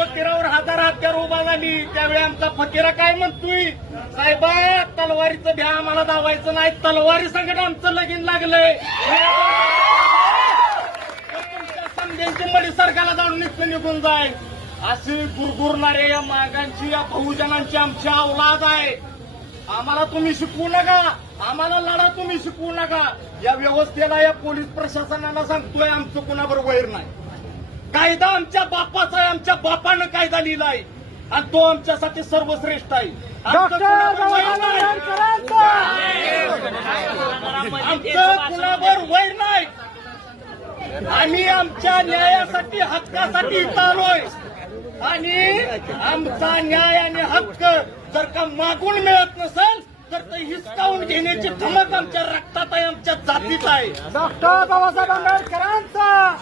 फकीरावर हजार हत्यार उभा झाली त्यावेळी आमचा फकीरा काय म्हणतोय, साहेबा तलवारीचं भ्या आम्हाला दावायचं नाही, तलवारी संकट आमचं लगीन लागलंय, तुमच्या समध्यांची मडी सरकारला जाऊन निघून जाय. असे गुरगुरणारे या मागांची या बहुजनांची आमची औलाद आहे. आम्हाला तुम्ही शिकवू नका, आम्हाला लढा तुम्ही शिकवू नका. या व्यवस्थेला या पोलीस प्रशासनाला सांगतोय आमचं कुणावर वैर नाही. कायदा आमच्या बापाचा आहे, आमच्या बापानं कायदा लिहिलाय आणि तो आमच्यासाठी सर्वश्रेष्ठ आहे. आमचं कुणावर वैर नाही. आम्ही आमच्या न्यायासाठी हक्कासाठी इथं आलोय आणि आमचा न्याय आणि हक्क जर का मागून मिळत नसेल तर ते हिसकावून घेण्याची धमक आमच्या रक्तात आहे, आमच्या जातीत आहे. डॉक्टर बाबासाहेब आंबेडकरांचा